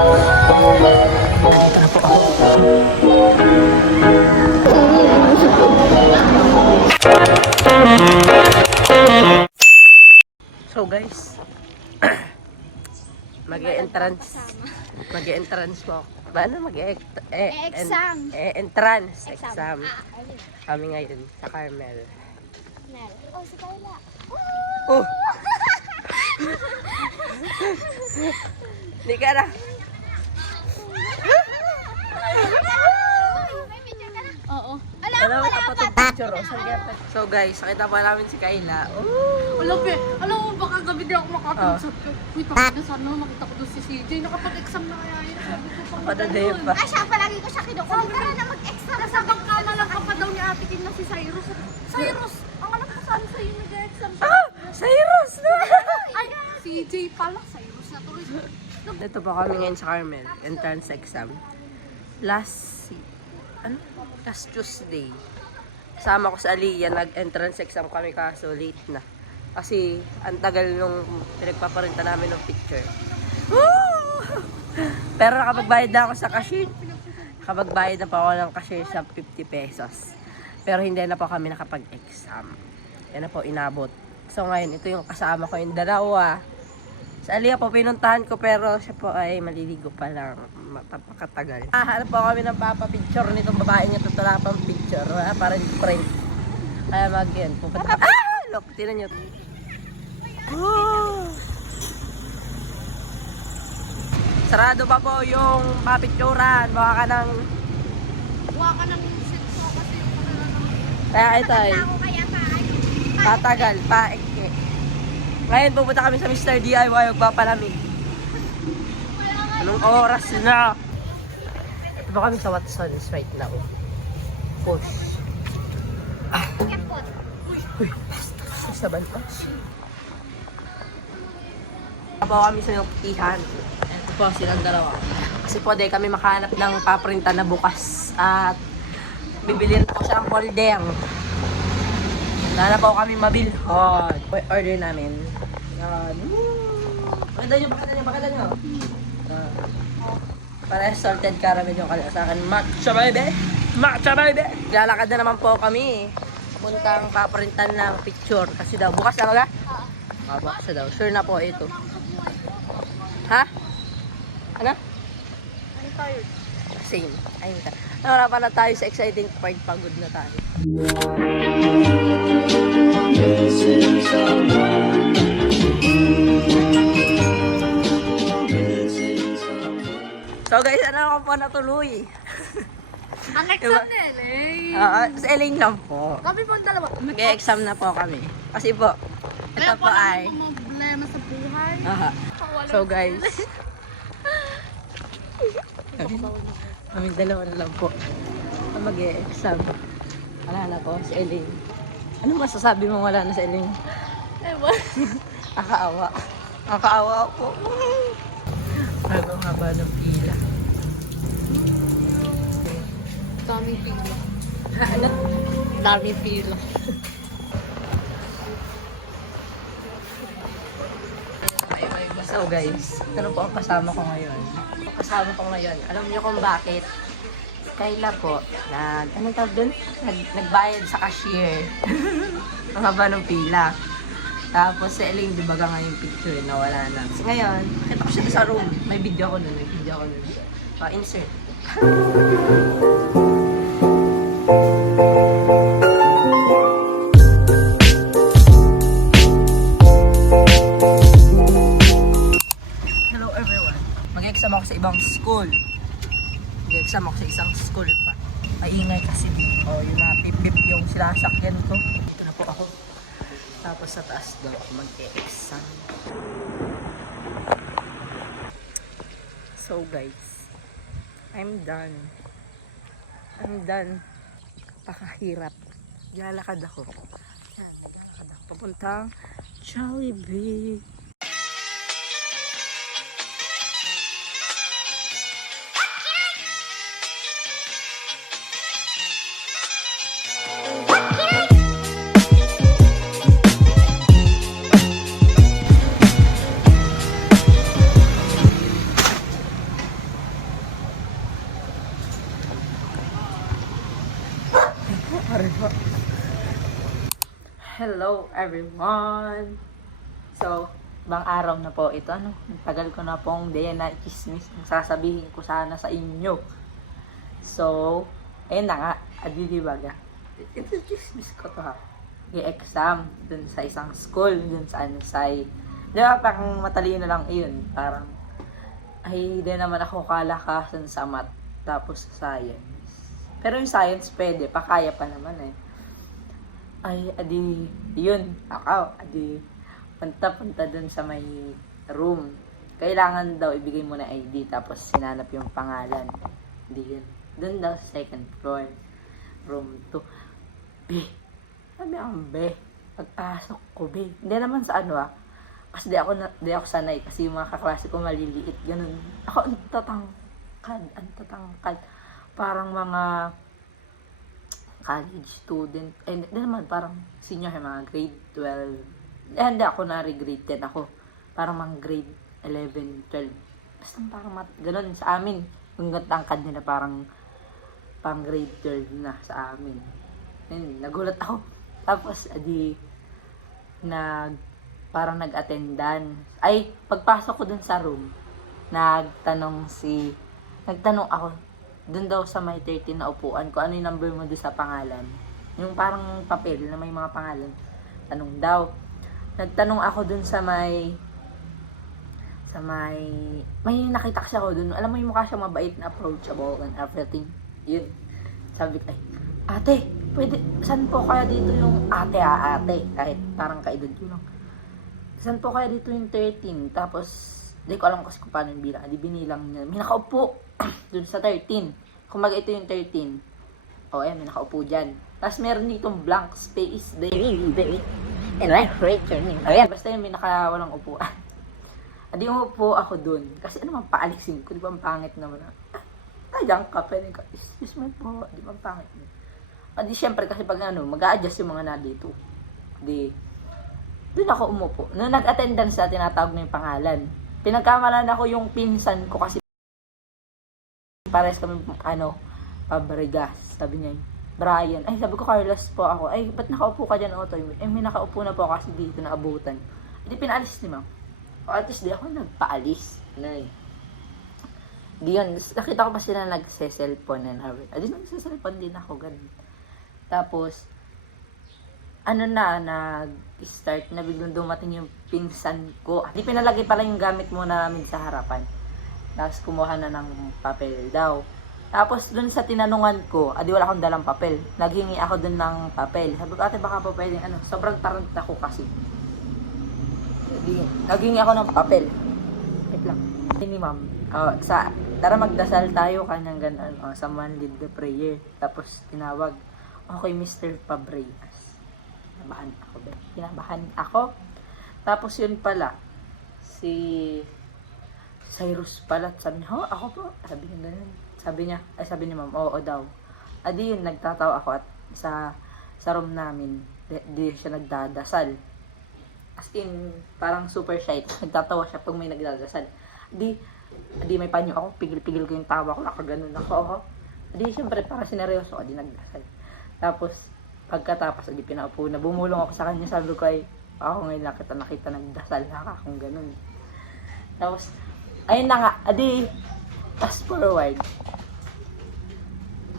So guys, mag-e-entrance po. Paano entrance exam. Kami ngayon sa Carmel. Oh, si Carla. Oh! Hindi ka na. Oo. Alam mo pa itong picture. So guys, nakita pa namin si Kayla. Alam mo, baka gabi di ako makatulog. Uy, pakita sana makita ko doon si CJ. Nakapag-exam na kaya yun. Sabi ko pa. Padaday pa. Siya, palagi ko siya kinukulit. Tara na mag-extra. Nasa bangkala lang pa daw ni Ate Kim na si Cyrus. Cyrus! Ang alam ko saan sa'yo nag-exam siya. Cyrus! Ay, CJ pala. Cyrus na tuloy. Dito po kami ngayon sa Carmel. Entrance exam. Last Tuesday. Kasama ko sa Aliyah. Nag-entrance exam kami kaso late na. Kasi ang tagal nung pinagpaparinta namin ng picture. Woo! Pero nakapagbayad na ako sa cashier. Nakapagbayad na po ako ng cashier sa 50 pesos. Pero hindi na po kami nakapag-exam. Yan na po inabot. So ngayon, ito yung kasama ko yung dalawa. Sa Aliyah po pinuntahan ko pero siya po ay maliligo pa lang. Makatagal. Hanap po kami ng papapicture nitong babae niya. Tutula pang picture. Para print. Kaya mag-yan. Pupunta. Look, tinan nyo. Sarado pa po yung papicturan. Baka ka ng shit ko kasi yung kaya ito ay tatagal, paekke. Ngayon pupunta kami sa Mr. DIY, magpapalamig. Anong oras na? Ito ba kami sa Watson's right now? Push. Uy, sa banta. Po kami sa nuktihan. Ito po silang dalawa. Kasi po di kami makahanap ng paprinta na bukas. At bibilin po siya ang folder. Nana po kami mabilhod. Order namin. Yan. Pakita nyo. Para salted caramel yung kalila sa akin. Matcha baby! Matcha baby! Lalakad na naman po kami. Puntang paprintan ng picture. Kasi daw, bukas na maga? Bukas na daw. Sure na po ito. Ha? Ano? I'm tired. Same. Ayun ka. Wala pa na tayo sa exciting part. Pagod na tayo. So guys, ano ako po natuloy? Ang exam na Elaine. Sa Elaine lang po. Kami po ang dalawa. Mag-e-exam na po kami. Kasi po, ito po ay... mga problema sa buhay. So guys, kaming dalawa na lang po ang mag-e-exam. Wala na po si Elaine. Ano masasabi mo wala na si Elaine? Ewan. Nakakaawa. Nakakaawa po. Bago nga ba ng pila? Daming pila. Ano? Daming pila. So guys, ano po ang kasama ko ngayon? Ang kasama ko ngayon, alam niyo kung bakit? Kayla po, anong tawag dun? Nagbayad sa cashier. Ang haba ng pila. Tapos si Elaine, di ba nga yung picture, nawala na. So ngayon, nakita ko siya sa room. May video ko nun, insert. Hello everyone. Mag-exam ako sa ibang school. Mag-exam ako sa isang school pa. Maingay kasi dito. Yung napipip yung sinasakyan ko. Dito na po ako. Tapos sa taas daw ako mag-exam. So guys, I'm done. Pakahirap. Lalakad ako. Papuntang Jollibee. Hello everyone! So, ibang araw na po ito. Tagal ko na pong day na chismis ang sasabihin ko sana sa inyo. So, ayun na nga, adidibaga. Ito chismis ko to ha. I-exam dun sa isang school, dun sa Ansay. Di ba, parang matalino lang yun. Parang, ay, di naman ako kalakasan sa math, tapos sa science. Pero yung science pwede, pakaya pa naman eh. Ay, adi, yun, adi, punta dun sa may room. Kailangan daw ibigay mo na ID, tapos sinanap yung pangalan. Hindi yun. Dun daw sa second floor, room 2. B. Sabi ako, B. Pagpasok ko, B. Hindi naman sa ano kasi di ako sanay, kasi yung mga kaklase ko maliliit, ganun. Ako, ang tatangkad. Parang mga college student, hindi naman, parang senior, mga grade 12. Hindi ako grade 10 ako. Parang mga grade 11, 12. Basta parang ganun sa amin. Yung tangkad nila parang pang grade 12 na sa amin. Yun, nagulat ako. Tapos, parang nag-attendan. Ay, pagpasok ko dun sa room, nagtanong ako, dun daw sa may 13 na upuan, kung ano yung number mo doon sa pangalan. Yung parang papel na may mga pangalan. Tanong daw. Nagtanong ako dun sa may nakita kasi ako dun. Alam mo yung mukha siya mabait na approachable and everything. Yun. Sabi ko, ate, pwede, saan po kaya dito yung ate? Kahit parang kaedad ko lang. Saan po kaya dito yung 13? Tapos, di ko alam kasi kung paano yung bilang. Binilang niya. May nakaupo dun sa 13. Kung ito yung 13. May nakaupo dyan. Tapos meron ditong blank space. And I rate your name. Basta yun, may walang upuan. Adi umupo ako dun. Kasi ano man paalisin ko. Di ba ang pangit naman? Diyan ka. Pwede ka. Excuse me po. Di ba ang pangit? Syempre kasi pag mag-a-adjust yung mga na dito. Doon ako umupo. Nung nag-attendance na tinatawag na yung pangalan. Pinagkamalan ako yung pinsan ko kasi pares kami Fabregas. Sabi niya, Brian. Ay, sabi ko, Carlos po ako. Ay, ba't nakaupo ka dyan, Otoy? May nakaupo na po ako kasi dito na abutan. Hindi pinaalis ni ma'am. O at least di ako nagpaalis. Di yun. Nakita ko pa sila nagse-cellphone and everything. Di nagse-cellphone din ako. Ganun. Tapos, nag-start na biglang dumating yung pinsan ko. Di pinalagay pala yung gamit muna namin sa harapan. Tapos kumuha na ng papel daw. Tapos dun sa tinanungan ko, wala akong dalang papel. Naghingi ako dun ng papel. Sabi ko, ate baka pa pwedeng sobrang tarant ako kasi. Naghingi ako ng papel. Wait lang. Ni ma'am, tara magdasal tayo kanyang ganun. Someone lead the prayer. Tapos tinawag, okay, Mr. Fabregas. Kinabahan ako. Tapos yun pala, si Cyrus pala. Sabi niya, ako po. Sabi niya ganun. Sabi ni ma'am, oo daw. Yun, nagtatawa ako at sa room namin, di siya nagdadasal. As in, parang super shy. Nagtatawa siya pag may nagdadasal. Di may panyo ako, pigil-pigil ko yung tawa ko, nakaganon ako. Siyempre, parang sineryoso ako, nagdasal. Tapos, pagkatapos, pinaupo na, bumulong ako sa kanya, sabi ko ako ngayon nakita nagdasal na akong ganun. Tapos, ayun na nga, fast forward.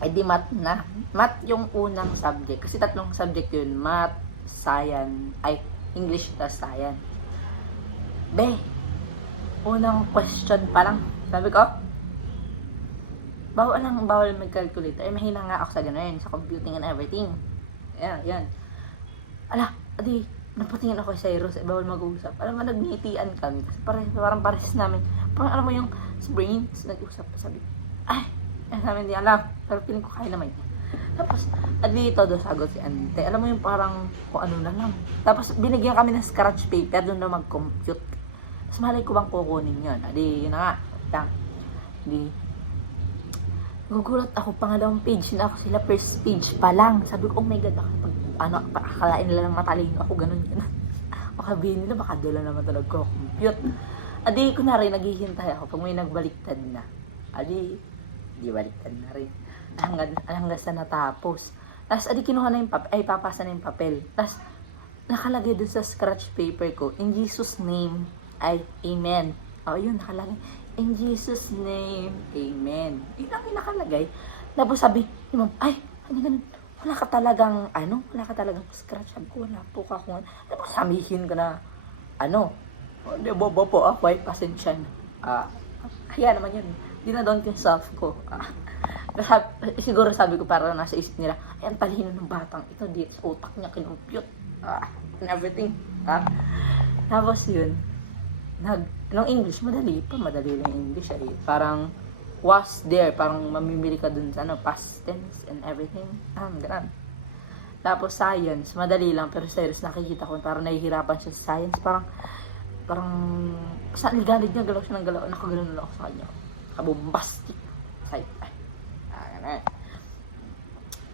Math na. Math yung unang subject. Kasi 3 subject yun. Math, science, English tas science. Unang question pa lang. Sabi ko, bawal mag-calculate. Mahina nga ako sa ganun, sa computing and everything. Yan. Napatingin ako sa Cyrus, bawal mag-uusap. Alam mo, nagngitian kami. Kasi parang pares namin. Parang alam mo yung brains, nag-usap. Sabi, namin di alam. Pero feeling ko kaya naman yun. Tapos, todo sagot si Ante. Alam mo yung parang kung ano na lang. Tapos, binigyan kami ng scratch paper doon na mag-compute. Tapos, malay ko bang kukunin yun? Yun na nga. Gugulat ako, pangalawang page na ako sila, first page pa lang. Sabi ko, oh my God, akalain nila ng matalino ako, ganun. Makabihin nila, baka dila naman talaga ko compute. Kunwari, naghihintay ako pag may nagbaliktad na. Di baliktad na rin. Hanggang sa natapos. Tapos, adi kinuha na yung papel, ay, papasa na yung papel. Tapos, nakalagay dun sa scratch paper ko, in Jesus' name, ay, amen. O, yun, nakalagay. In Jesus' name, amen. Yun lang yung nakalagay. Tapos sabi, yung ma'am, ay, ano ganun? Wala ka talagang scratch. Sabi ko, wala po ka kung ano. Tapos samihin ko na, di ba po, ay, pasensya na. Kaya naman yun, dinadon yung self ko. Siguro sabi ko, para nasa isip nila, ay, ang talino ng batang ito, di sa utak niya kinumpute. And everything. Tapos yun, nung English, madali lang English eh. Parang, was there, parang mamimili ka dun sa past tense and everything. Ganun. Tapos science, madali lang, pero serious nakikita ko, parang nahihirapan siya sa science. Parang, saan ligalig niya, galaw siya ng galaw, nakagalaw na ako sa kanya. Kabombastic. Ganun.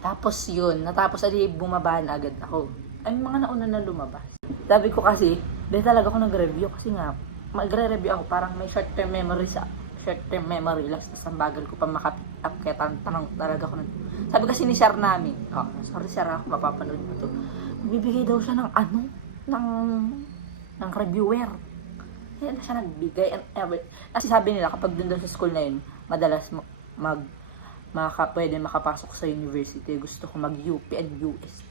Tapos yun, natapos adi bumaba na agad ako. Ay, mga nauna na lumabas. Sabi ko kasi, dahil talaga ako nag-review kasi nga, magre-review ako, parang may short-term memory last na bagal ko pa makapick up, kaya tanong talaga ako nun. Sabi kasi ni Sir namin, sorry Sir, ako mapapanood mo to, magbibigay daw siya ng reviewer. Kaya na siya nagbigay and everything. Kasi sabi nila, kapag dun sa school na yun, madalas pwede makapasok sa university, gusto ko mag-UP and UST.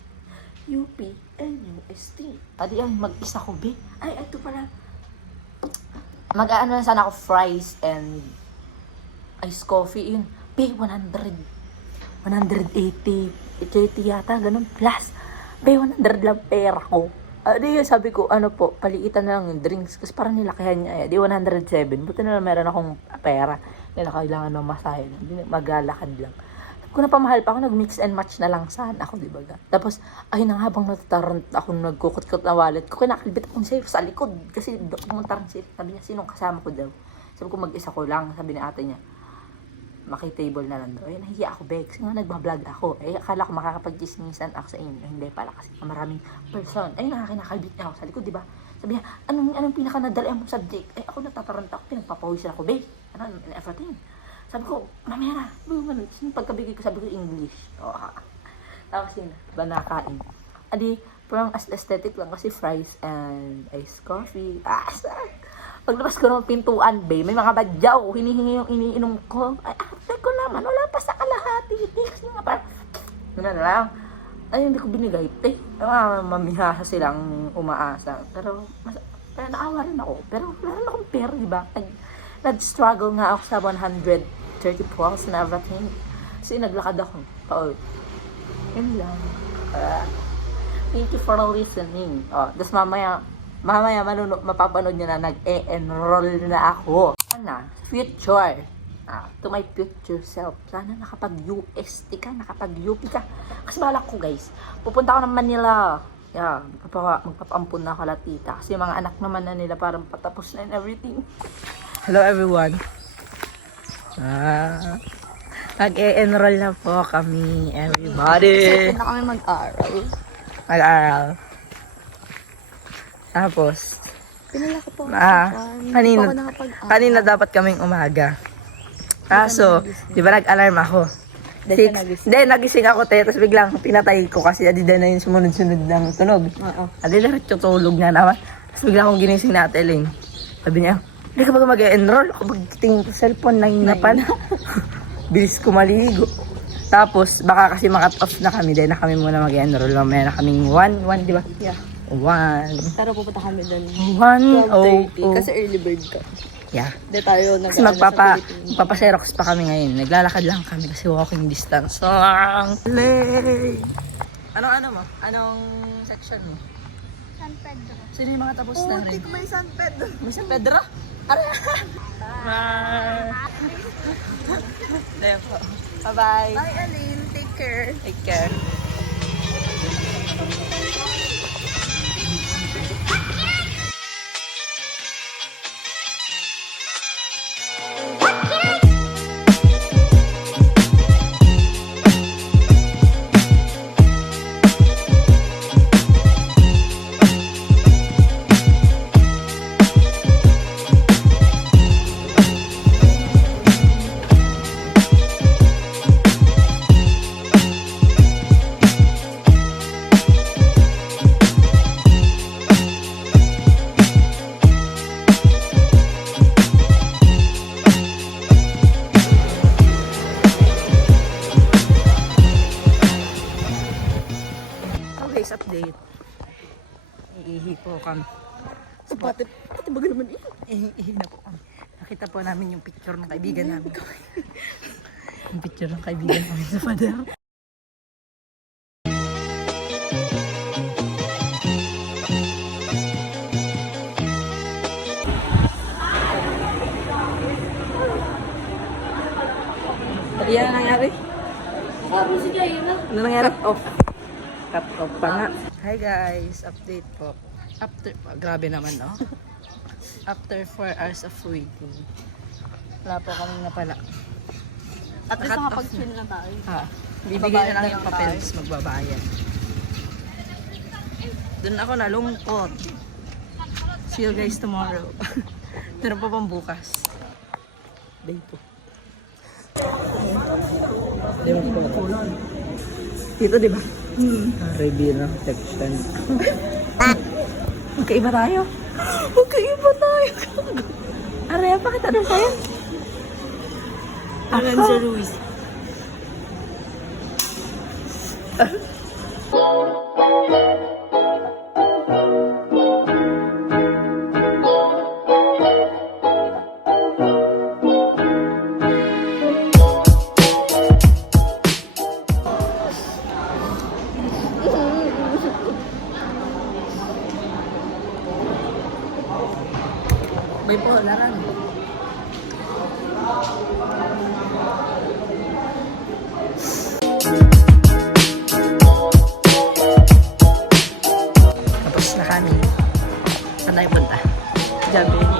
UP and UST. Adi ay, mag-isa ko, be. Ay, ito pala. Mag-aano na sana ako fries and iced coffee. Yun, be, 180 yata, ganun. Plus, be, 100 lang pera ko. Di yun, sabi ko, paliitan na lang yung drinks. Kasi parang nilakayan niya, di 107. Buti na lang meron akong pera. Hindi na kailangan ng masahe. Maglalakad lang. Kung napamahal pa ako, nag-mix and match na lang sana ako, di ba? Tapos, ay nang habang natatarant ako, nagkukot-kot na wallet ko, kinakalbit akong safe sa likod. Kasi pumunta rin siya. Sabi niya, sinong kasama ko daw? Sabi ko, mag-isa ko lang. Sabi ni ate niya, makitable na lang daw. Ay, nahiya ako, Bex. Nga, nagbablog ako. Ay, akala ko makakapag-chismisan ako sa inyo. Hindi pala kasi maraming person. Ay, nakakinakalbit niya ako sa likod, di ba? Sabi niya, anong pinaka-nadali ang subject? Ay, ako natatarant ako, pinagpapawisan ako, Bex. Everything. Sabi ko, mamaya na. Pagkabigay ko, sabi ko English. Tapos yun, ba nakain. Adi, parang aesthetic lang kasi fries and iced coffee. Paglabas ko ng pintuan, may mga badyaw. Hinihingi yung iniinom ko. Ay, after ko naman, wala pa sa kalahati. Kasi nga parang, yun na lang. Ay, hindi ko binigay. Mamihasa silang umaasa. Pero naawa rin ako. Pero wala rin akong pera, di ba? Nag-struggle nga ako sa 130 pounds na everything. Kasi naglakad ako. Yun lang. Thank you for listening. Tapos mamaya mapapanood nyo na nag-e-enroll na ako. Future. To my future self. Sana nakapag-UST ka, nakapag-UP ka. Kasi balak ko guys, pupunta ako ng Manila. Magpapaampun na ako latita. Kasi yung mga anak naman na nila parang patapos na and everything. Hello everyone. Nag-e-enroll na po kami, everybody. Na kami mag-aral. Tapos, Pinala ko po. kanina dapat kaming umaga. Kaso, di ba nag-alarm ako? Nagising ako, tapos biglang pinatay ko kasi adi na yung sumunod-sunod ng tunog. Adi diretso tulog na naman. Tapos biglang akong ginising na Ate Ling. Sabi niya, hindi ka ba mag-enroll? Ako magtingin ko cellphone, nanginapan. Bilis ko maligo. Tapos, baka kasi makat off na kami. Dahil na kami muna mag-enroll. Mamaya na kaming 1, di ba? Yeah. 1. Pero pupunta kami doon. 1:00. Kasi early bird ka. Yeah. Hindi tayo Kasi magpapaserox pa kami ngayon. Naglalakad lang kami kasi walking distance lang. Lay! Anong mo? Anong section mo? San Pedro. Sino yung mga tapos na rin? May San Pedro. May San Pedro? Bye! There po. Bye-bye! Bye, Aline. Take care. Take care. update. Iihi po kami. Pati baga naman eh. Iihi na po kami. Nakita po namin yung picture ng kaibigan namin. Yung picture ng kaibigan namin sa pader. Yan ang nangyari? Sabi si Jay na. Ano nangyari? Off. Cut off pa nga. Hi guys, update po. Grabe naman no? After 4 hours of waiting. Wala po kami na pala. At least nakapag-chill na tayo. Bibigyan na lang yung papels, magbabayad. Doon ako nalungkot. See you guys tomorrow. Meron pa pang bukas. Day po. Dito di ba? Reveal ng section. Magkaiba tayo. Magkaiba tayo. Aray, pakita doon tayo. Aran sa Luis. May po, laran. Tapos na kami. Saan tayo punta? Jabili.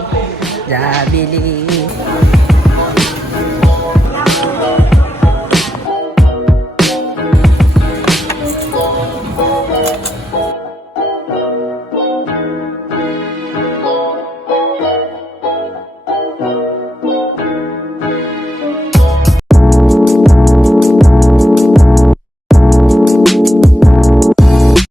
Jabili.